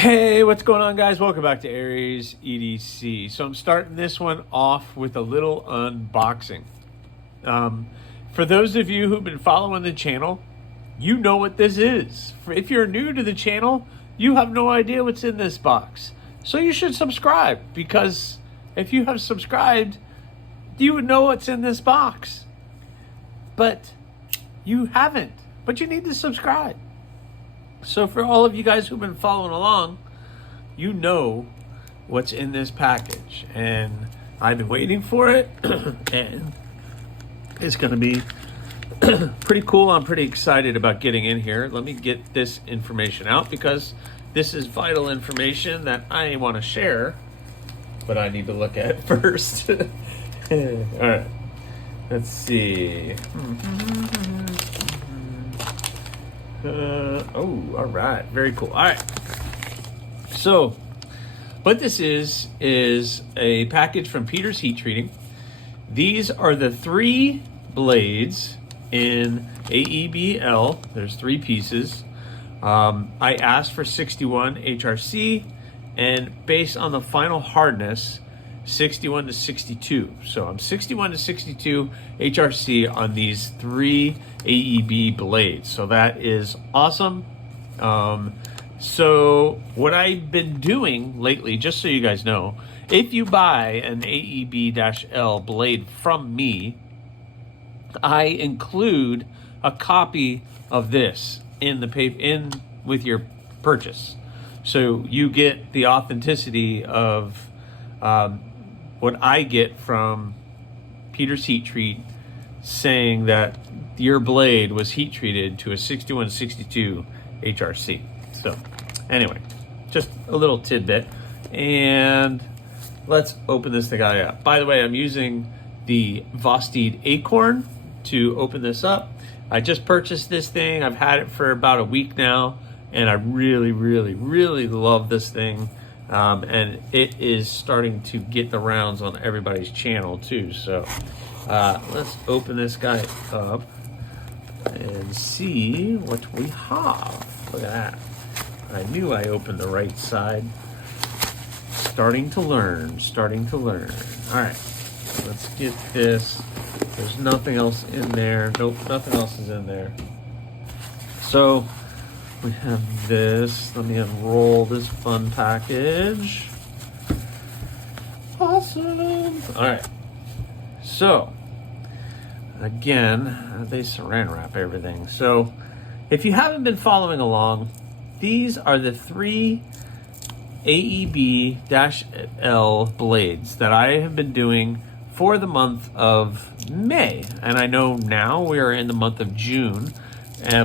Hey, what's going on, guys? Welcome back to Aries EDC. So I'm starting this one off with a little unboxing. For those of you who've been following the channel, you know what this is. If you're new to the channel, you have no idea what's in this box. So you should subscribe, because if you have subscribed, you would know what's in this box. But you haven't. But you need to subscribe. So for all of you guys who've been following along, you know what's in this package. And I've been waiting for it. And it's going to be pretty cool. I'm pretty excited about getting in here. Let me get this information out, because this is vital information that I want to share, but I need to look at first. All right. Let's see. All right. Very cool. All right. So what this is a package from Peter's Heat Treating. These are the 3 blades in AEBL. There's 3 pieces. I asked for 61 HRC, and based on the final hardness, 61 to 62. So I'm 61 to 62 HRC on these 3 AEB blades. So that is awesome. So what I've been doing lately, just so you guys know, if you buy an AEB-L blade from me, I include a copy of this in the paper with your purchase. So you get the authenticity of what I get from Peter's Heat Treat, saying that your blade was heat treated to a 6162 HRC. So anyway, just a little tidbit. And let's open this guy up. By the way, I'm using the Vosteed Acorn to open this up. I just purchased this thing. I've had it for about a week now, and I really, really, really love this thing. And it is starting to get the rounds on everybody's channel too. So let's open this guy up and see what we have. Look at that. I knew I opened the right side. Starting to learn. All right, let's get this. There's nothing else in there. Nope, nothing else is in there. So we have this. Let me unroll this fun package. Awesome. All right. So, again, they saran wrap everything. So, if you haven't been following along, these are the 3 AEB-L blades that I have been doing for the month of May. And I know now we are in the month of June.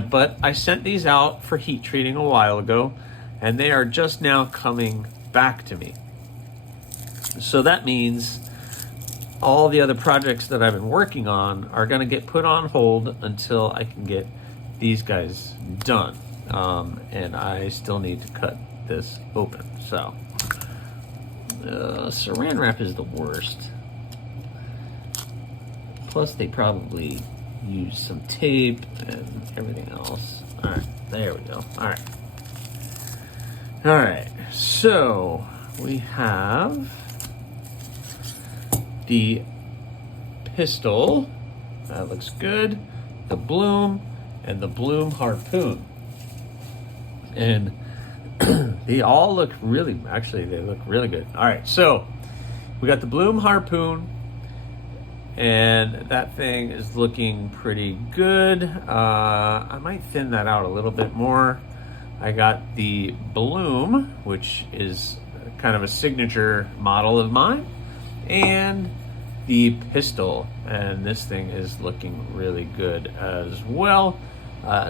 But I sent these out for heat treating a while ago, and they are just now coming back to me. So that means all the other projects that I've been working on are going to get put on hold until I can get these guys done. And I still need to cut this open. So saran wrap is the worst. Plus they probably use some tape and everything else. All right, there we go. All right, so we have the pistol. That looks good. The Bloom and the Bloom Harpoon. And they all look really, actually they look really good. All right, so we got the Bloom Harpoon, and that thing is looking pretty good. I might thin that out a little bit more. I got the Bloom, which is kind of a signature model of mine, and the pistol, and this thing is looking really good as well.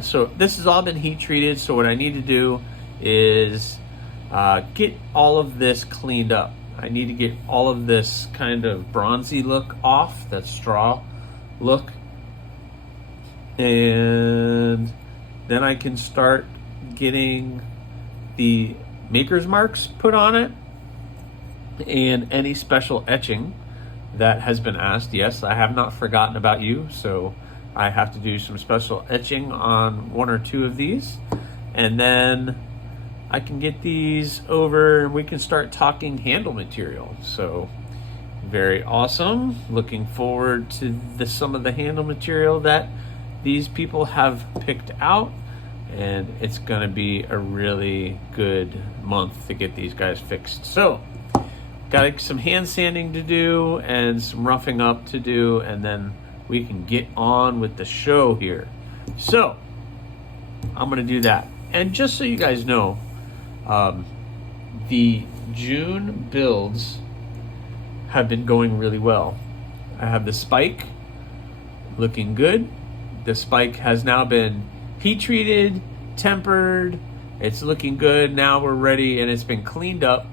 So this has all been heat treated. So what I need to do is get all of this cleaned up. I need to get all of this kind of bronzy look off, that straw look. And then I can start getting the maker's marks put on it and any special etching that has been asked. Yes, I have not forgotten about you. So I have to do some special etching on 1 or 2 of these. And then I can get these over and we can start talking handle material. So very awesome. Looking forward to some of the handle material that these people have picked out. And it's going to be a really good month to get these guys fixed. So got some hand sanding to do and some roughing up to do, and then we can get on with the show here. So I'm going to do that. And just so you guys know, the June builds have been going really well. I have the spike looking good. The spike has now been heat treated, tempered. It's looking good. Now we're ready, and it's been cleaned up,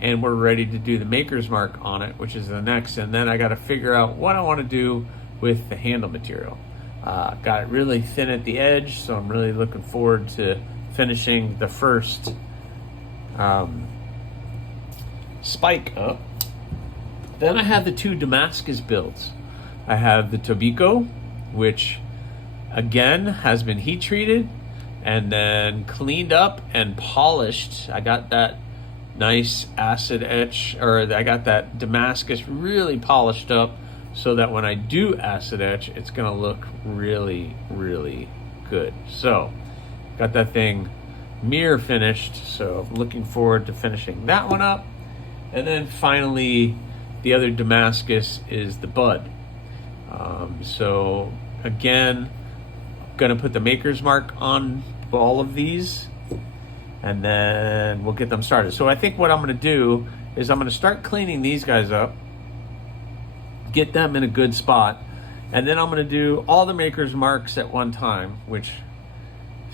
and we're ready to do the maker's mark on it, which is the next. And then I got to figure out what I want to do with the handle material. Got it really thin at the edge, so I'm really looking forward to finishing the first spike up. Then I have the two Damascus builds. I have the Tobiko, which again has been heat treated and then cleaned up and polished. I got that nice acid etch, or I got that Damascus really polished up so that when I do acid etch, it's gonna look really, really good. So got that thing mirror finished, so I'm looking forward to finishing that one up. And then finally, the other Damascus is the Bud. So again, gonna put the maker's mark on all of these, and then we'll get them started. So I think what I'm gonna do is I'm gonna start cleaning these guys up, get them in a good spot, and then I'm gonna do all the maker's marks at one time, which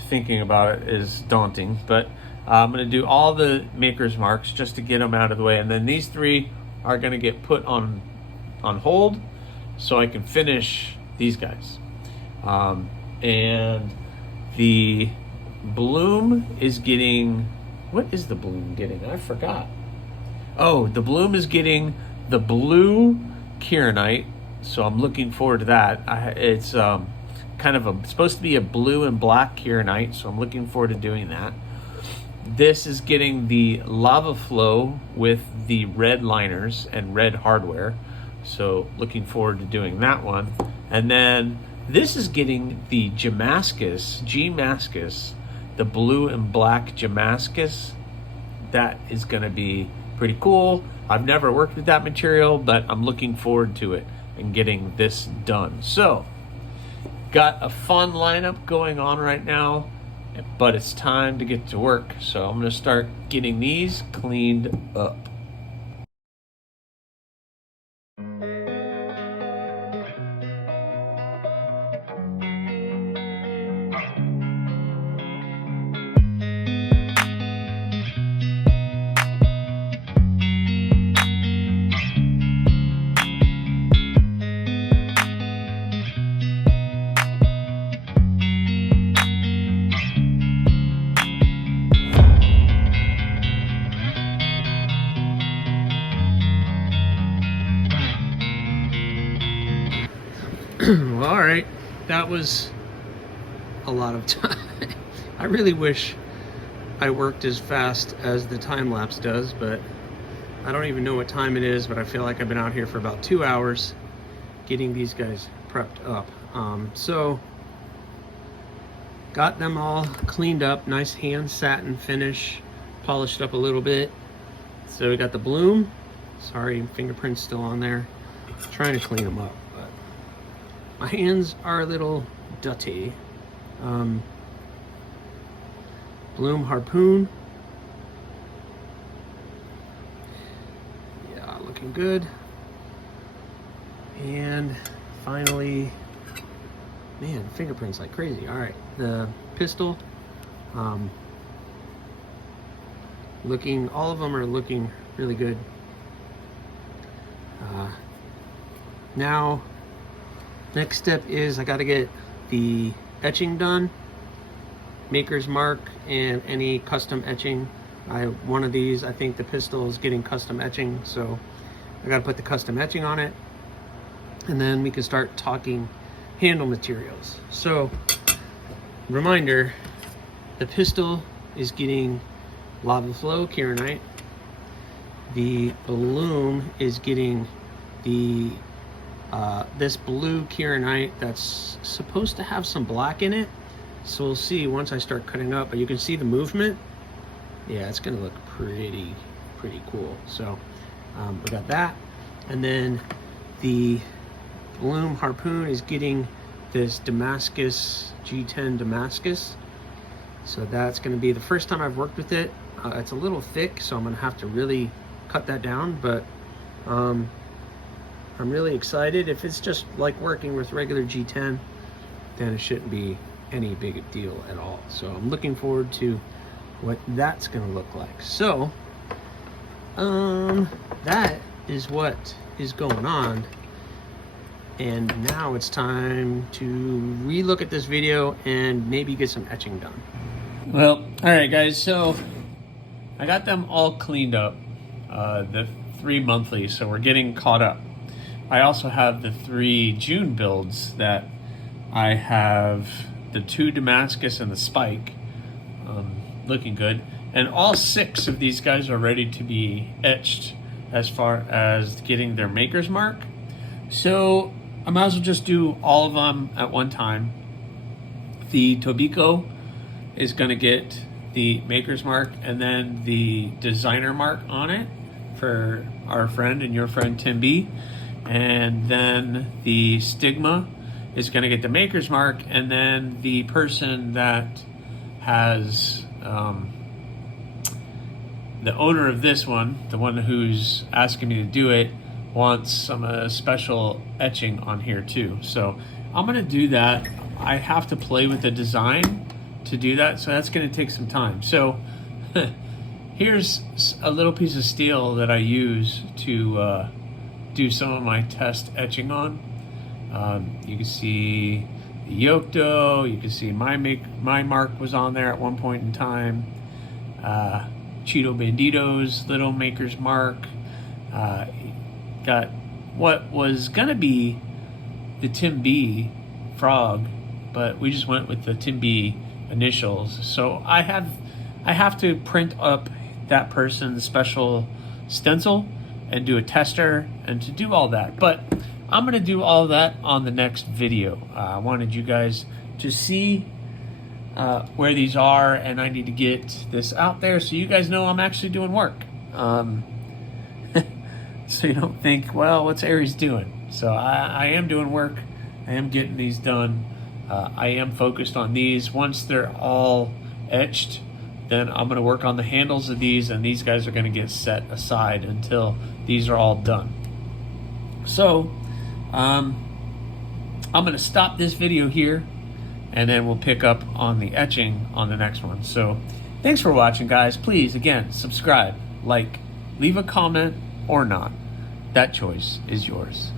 thinking about it is daunting, but I'm gonna do all the maker's marks just to get them out of the way. And then these three are gonna get put on hold so I can finish these guys. And the bloom is getting, what is the bloom getting? I forgot. Oh, the bloom is getting the blue Kieranite, so I'm looking forward to that. It's kind of supposed to be a blue and black Kieranite, so I'm looking forward to doing that. This is getting the Lava Flow with the red liners and red hardware, so looking forward to doing that one. And then this is getting the Damascus, the blue and black Damascus. That is going to be pretty cool. I've never worked with that material, but I'm looking forward to it and getting this done. So got a fun lineup going on right now, but it's time to get to work. So I'm going to start getting these cleaned up. Well, all right, that was a lot of time. I really wish I worked as fast as the time lapse does, but I don't even know what time it is, but I feel like I've been out here for about 2 hours getting these guys prepped up. So got them all cleaned up, nice hand satin finish, polished up a little bit. So we got the bloom. Sorry, fingerprints still on there. Trying to clean them up. My hands are a little dirty. Bloom Harpoon. Yeah, looking good. And finally, man, fingerprints like crazy. All right, the pistol. All of them are looking really good. Now, next step is I got to get the etching done, maker's mark, and any custom etching. One of these, I think the pistol is getting custom etching, so I got to put the custom etching on it, and then we can start talking handle materials. So, reminder, the pistol is getting lava flow kieranite. The bloom is getting the this blue kieranite that's supposed to have some black in it. So we'll see once I start cutting up, but you can see the movement. Yeah, it's gonna look pretty cool. So we got that. And then the bloom harpoon is getting this Damascus G10 Damascus. So that's gonna be the first time I've worked with it. It's a little thick, so I'm gonna have to really cut that down, but I'm really excited. If it's just like working with regular G10, then it shouldn't be any big deal at all. So I'm looking forward to what that's gonna look like. So that is what is going on, and now it's time to relook at this video and maybe get some etching done. Well, all right guys, so I got them all cleaned up, the 3 monthly, so we're getting caught up. I also have the 3 June builds that I have, the 2 Damascus and the Spike, looking good. And all 6 of these guys are ready to be etched as far as getting their maker's mark. So I might as well just do all of them at one time. The Tobiko is gonna get the maker's mark and then the designer mark on it for our friend and your friend Tim B. And then the Stigma is gonna get the maker's mark, and then the person that has the owner of this one, the one who's asking me to do it, wants some special etching on here too. So I'm gonna do that. I have to play with the design to do that, so that's gonna take some time. So here's a little piece of steel that I use to do some of my test etching on. You can see the Yocto, you can see my mark was on there at one point in time. Cheeto Bandito's little maker's mark. Got what was gonna be the Tim B frog, but we just went with the Tim B initials. So I have to print up that person's special stencil and do a tester and to do all that. But I'm gonna do all that on the next video. I wanted you guys to see where these are, and I need to get this out there so you guys know I'm actually doing work. So you don't think, well, what's Aries doing? So I am doing work. I am getting these done. I am focused on these. Once they're all etched, then I'm going to work on the handles of these, and these guys are going to get set aside until these are all done. So I'm going to stop this video here, and then we'll pick up on the etching on the next one. So thanks for watching, guys. Please, again, subscribe, like, leave a comment or not. That choice is yours.